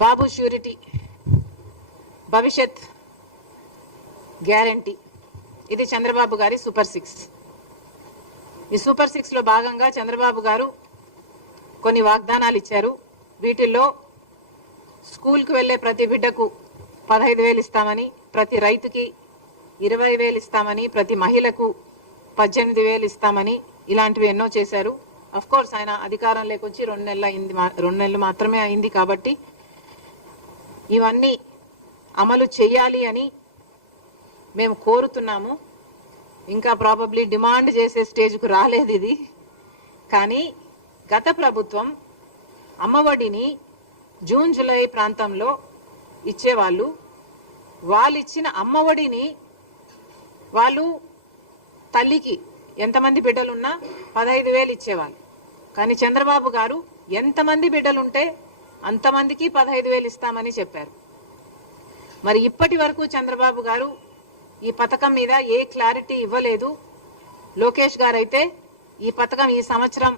బాబు surety, భవిష్యత్ guarantee, ఇది చంద్రబాబు గారి సూపర్ 6. ఈ సూపర్ 6లో భాగంగా చంద్రబాబు గారు కొన్ని వాగ్దానాలు ఇచ్చారు. వీటిల్లో స్కూల్కి వెళ్ళే ప్రతి బిడ్డకు 15,000 ఇస్తామని, ప్రతి రైతుకి 20,000 ఇస్తామని, ప్రతి మహిళకు 18,000 ఇస్తామని, ఇలాంటివి ఎన్నో చేశారు. అఫ్ కోర్స్ ఆయన అధికారం లేకొచ్చి 2 నెలలు మాత్రమే అయింది కాబట్టి ఇవన్నీ అమలు చేయాలి అని మేము కోరుతున్నాము. ఇంకా ప్రాబబ్లీ డిమాండ్ చేసే స్టేజ్కు రాలేదు ఇది. కానీ గత ప్రభుత్వం అమ్మఒడిని జూన్ జూలై ప్రాంతంలో ఇచ్చేవాళ్ళు. వాళ్ళు ఇచ్చిన అమ్మఒడిని వాళ్ళు తల్లికి ఎంతమంది బిడ్డలున్నా 15,000 ఇచ్చేవాళ్ళు. కానీ చంద్రబాబు గారు ఎంతమంది బిడ్డలుంటే అంతమందికి 15,000 ఇస్తామని చెప్పారు. మరి ఇప్పటి వరకు చంద్రబాబు గారు ఈ పథకం మీద ఏ క్లారిటీ ఇవ్వలేదు. లోకేష్ గారు అయితే ఈ పథకం ఈ సంవత్సరం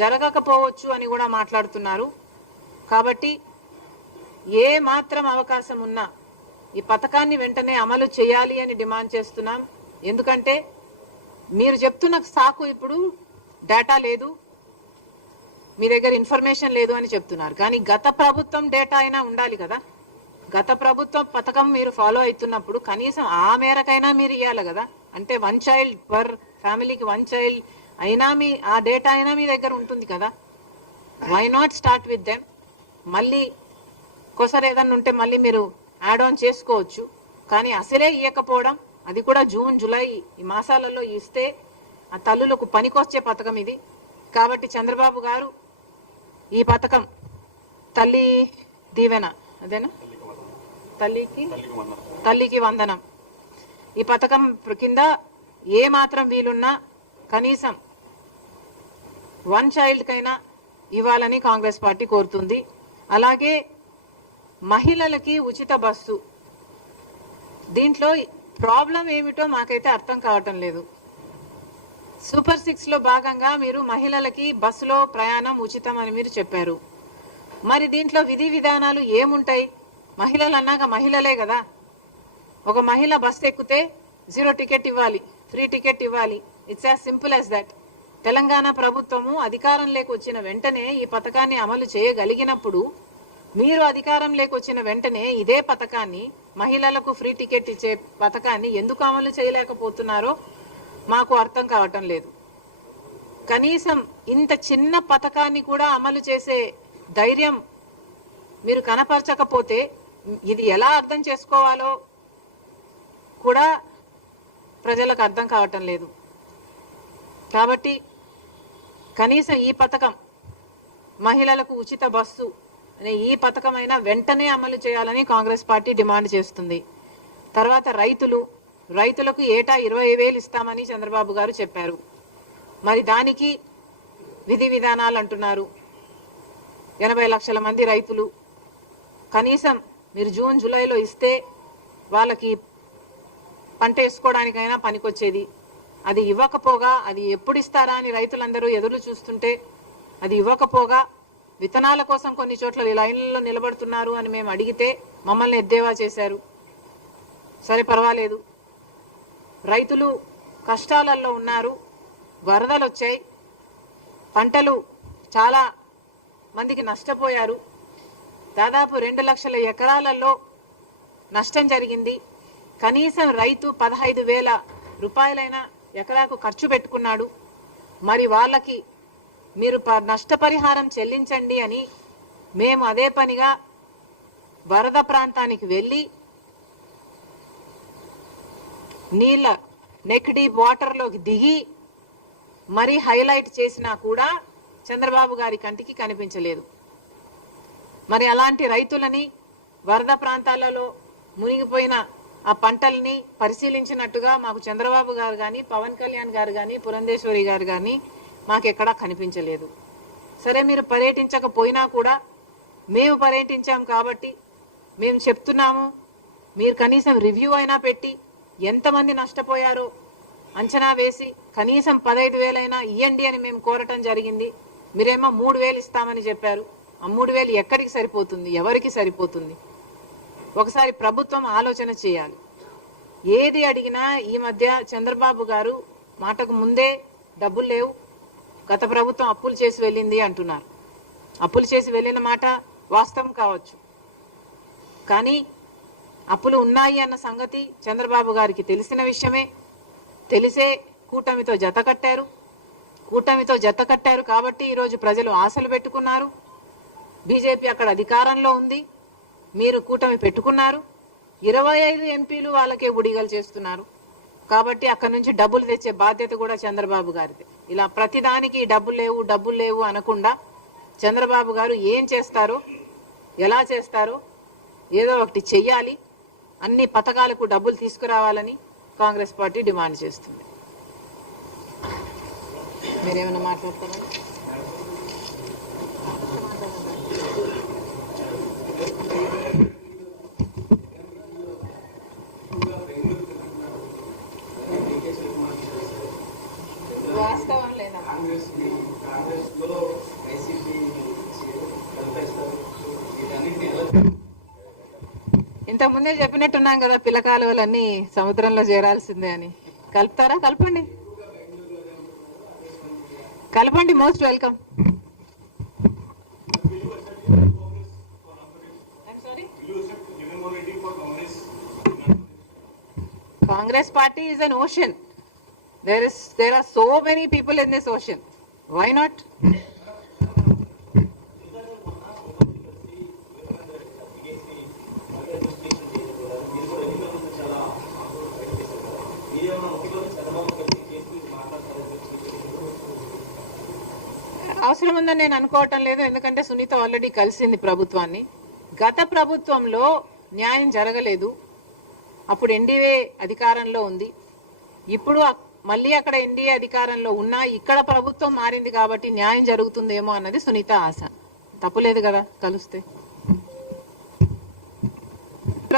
జరగకపోవచ్చు అని కూడా మాట్లాడుతున్నారు. కాబట్టి ఏ మాత్రం అవకాశం ఉన్నా ఈ పథకాన్ని వెంటనే అమలు చేయాలి అని డిమాండ్ చేస్తున్నాం. ఎందుకంటే మీరు చెప్తున్న సాకు ఇప్పుడు డేటా లేదు, మీ దగ్గర ఇన్ఫర్మేషన్ లేదు అని చెప్తున్నారు. కానీ గత ప్రభుత్వం డేటా అయినా ఉండాలి కదా. గత ప్రభుత్వం పథకం మీరు ఫాలో అవుతున్నప్పుడు కనీసం ఆ మేరకైనా మీరు ఇవ్వాలి కదా. అంటే 1 చైల్డ్ పర్ ఫ్యామిలీకి 1 చైల్డ్ అయినా ఆ డేటా అయినా మీ దగ్గర ఉంటుంది కదా. Why not start with them? మళ్ళీ కొసరు ఏదన్నా ఉంటే మళ్ళీ మీరు యాడ్ ఆన్ చేసుకోవచ్చు. కానీ అసలే ఇవ్వకపోవడం, అది కూడా జూన్ జూలై ఈ మాసాలలో ఇస్తే ఆ తల్లులకు పనికొచ్చే పథకం ఇది. కాబట్టి చంద్రబాబు గారు ఈ పథకం తల్లి దీవెన, అదేనా, తల్లికి వందనం, ఈ పథకం కింద ఏ మాత్రం వీలున్నా కనీసం 1 చైల్డ్ కైనా ఇవ్వాలని కాంగ్రెస్ పార్టీ కోరుతుంది. అలాగే మహిళలకి ఉచిత బస్సు, దీంట్లో ప్రాబ్లం ఏమిటో మాకైతే అర్థం కావటం లేదు. సూపర్ 6లో భాగంగా మీరు మహిళలకి బస్సులో ప్రయాణం ఉచితం అని మీరు చెప్పారు. మరి దీంట్లో విధి విధానాలు ఏముంటాయి? మహిళలు అన్నాక మహిళలే కదా. ఒక మహిళ బస్సు ఎక్కితే 0 టికెట్ ఇవ్వాలి, ఫ్రీ టికెట్ ఇవ్వాలి. It's as simple as that. Telangana ప్రభుత్వము అధికారంలోకి వచ్చిన వెంటనే ఈ పథకాన్ని అమలు చేయగలిగినప్పుడు మీరు అధికారంలోకి వచ్చిన వెంటనే ఇదే పథకాన్ని, మహిళలకు ఫ్రీ టికెట్ ఇచ్చే పథకాన్ని ఎందుకు అమలు చేయలేకపోతున్నారో మాకు అర్థం కావటం లేదు. కనీసం ఇంత చిన్న పథకాన్ని కూడా అమలు చేసే ధైర్యం మీరు కనపరచకపోతే ఇది ఎలా అర్థం చేసుకోవాలో కూడా ప్రజలకు అర్థం కావటం లేదు. కాబట్టి కనీసం ఈ పథకం, మహిళలకు ఉచిత బస్సు అనే ఈ పథకమైనా వెంటనే అమలు చేయాలని కాంగ్రెస్ పార్టీ డిమాండ్ చేస్తుంది. తర్వాత రైతులకు ఏటా 20,000 ఇస్తామని చంద్రబాబు గారు చెప్పారు. మరి దానికి విధి విధానాలు అంటున్నారు. 80 లక్షల మంది రైతులు, కనీసం మీరు జూన్ జూలైలో ఇస్తే వాళ్ళకి పంట వేసుకోవడానికైనా పనికొచ్చేది. అది ఇవ్వకపోగా, అది ఎప్పుడు ఇస్తారా అని రైతులందరూ ఎదురు చూస్తుంటే అది ఇవ్వకపోగా విత్తనాల కోసం కొన్ని చోట్ల లైన్లలో నిలబడుతున్నారు అని మేము అడిగితే మమ్మల్ని ఎద్దేవా చేశారు. సరే పర్వాలేదు, రైతులు కష్టాలలో ఉన్నారు, వరదలు వచ్చాయి, పంటలు చాలా మందికి నష్టపోయారు. దాదాపు 2 లక్షల ఎకరాలలో నష్టం జరిగింది. కనీసం రైతు 15,000 రూపాయలైనా ఎకరాకు ఖర్చు పెట్టుకున్నాడు. మరి వాళ్ళకి మీరు నష్టపరిహారం చెల్లించండి అని మేము అదే పనిగా వరద ప్రాంతానికి వెళ్ళి నీళ్ళ నెక్ డీప్ వాటర్లోకి దిగి మరీ హైలైట్ చేసినా కూడా చంద్రబాబు గారి కంటికి కనిపించలేదు. మరి అలాంటి రైతులని, వరద ప్రాంతాలలో మునిగిపోయిన ఆ పంటల్ని పరిశీలించినట్టుగా మాకు చంద్రబాబు గారు కానీ, పవన్ కళ్యాణ్ గారు కానీ, పురంధేశ్వరి గారు కానీ మాకెక్కడా కనిపించలేదు. సరే మీరు పర్యటించకపోయినా కూడా మేము పర్యటించాం కాబట్టి మేము చెప్తున్నాము, మీరు కనీసం రివ్యూ అయినా పెట్టి ఎంతమంది నష్టపోయారో అంచనా వేసి కనీసం 15,000 అయినా ఇవ్వండి అని మేము కోరటం జరిగింది. మీరేమో 3,000 ఇస్తామని చెప్పారు. ఆ 3,000 ఎక్కడికి సరిపోతుంది, ఎవరికి సరిపోతుంది? ఒకసారి ప్రభుత్వం ఆలోచన చేయాలి. ఏది అడిగినా ఈ మధ్య చంద్రబాబు గారు మాటకు ముందే డబ్బులు లేవు, గత ప్రభుత్వం అప్పులు చేసి వెళ్ళింది అంటున్నారు. అప్పులు చేసి వెళ్ళిన మాట వాస్తవం కావచ్చు, కానీ అప్పులు ఉన్నాయి అన్న సంగతి చంద్రబాబు గారికి తెలిసిన విషయమే. తెలిసే కూటమితో జత కట్టారు కాబట్టి ఈరోజు ప్రజలు ఆశలు పెట్టుకున్నారు. బీజేపీ అక్కడ అధికారంలో ఉంది, మీరు కూటమి పెట్టుకున్నారు. 25 ఎంపీలు వాళ్ళకే బుడిగలు చేస్తున్నారు కాబట్టి అక్కడి నుంచి డబ్బులు తెచ్చే బాధ్యత కూడా చంద్రబాబు గారిదే. ఇలా ప్రతిదానికి డబ్బులు లేవు అనకుండా చంద్రబాబు గారు ఏం చేస్తారో, ఎలా చేస్తారో ఏదో ఒకటి చెయ్యాలి. అన్ని పథకాలకు డబ్బులు తీసుకురావాలని కాంగ్రెస్ పార్టీ డిమాండ్ చేస్తుంది. మీరేమైనా మాట్లాడతారా? వాస్తవం లేదా? ఇంతకుముందే చెప్పినట్టున్నాం కదా, పిల్లకాలువలన్నీ సముద్రంలో చేరాల్సిందే అని. కలుపుతారా? కలపండి. Most welcome. Congress party is an ocean. There are so many people in this ocean. Why not? అవసరం ఉందని నేను అనుకోవటం లేదు, ఎందుకంటే సునీత ఆల్రెడీ కలిసింది ప్రభుత్వాన్ని. గత ప్రభుత్వంలో న్యాయం జరగలేదు, అప్పుడు ఎన్డీఏ అధికారంలో ఉంది. ఇప్పుడు మళ్ళీ అక్కడ ఎన్డీఏ అధికారంలో ఉన్నా ఇక్కడ ప్రభుత్వం మారింది కాబట్టి న్యాయం జరుగుతుందేమో అన్నది సునీత ఆశ. తప్పులేదు కదా కలిస్తే.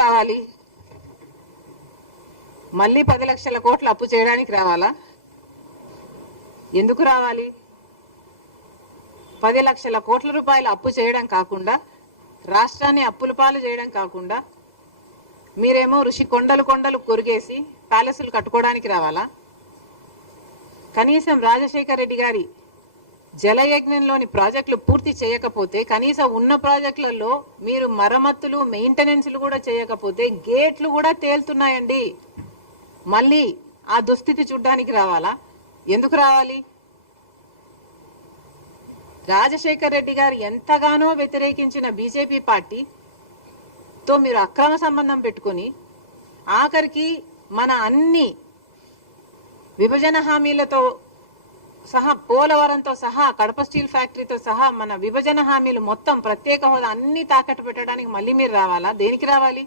రావాలి మళ్ళీ 10 లక్షల కోట్లు అప్పు చేయడానికి రావాలా? ఎందుకు రావాలి? 10 లక్షల కోట్ల రూపాయలు అప్పు చేయడం కాకుండా, రాష్ట్రాన్ని అప్పుల పాలు చేయడం కాకుండా, మీరేమో ఋషి కొండలు కొరిగేసి ప్యాలెస్లు కట్టుకోవడానికి రావాలా? కనీసం రాజశేఖర్ రెడ్డి గారి జలయజ్ఞంలోని ప్రాజెక్టులు పూర్తి చేయకపోతే, కనీసం ఉన్న ప్రాజెక్టులలో మీరు మరమ్మతులు మెయింటెనెన్స్లు కూడా చేయకపోతే గేట్లు కూడా తేలుతున్నాయండి. మళ్ళీ ఆ దుస్థితి చూడ్డానికి రావాలా? ఎందుకు రావాలి? రాజశేఖర్ రెడ్డి గారు ఎంతగానో వ్యతిరేకించిన బీజేపీ పార్టీతో మీరు అక్రమ సంబంధం పెట్టుకొని ఆఖరికి మన అన్ని విభజన హామీలతో సహా, పోలవరంతో సహా, కడప స్టీల్ ఫ్యాక్టరీతో సహా మన విభజన హామీలు మొత్తం, ప్రత్యేక హోదా అన్ని తాకట్టు పెట్టడానికి మళ్ళీ మీరు రావాలా? దేనికి రావాలి?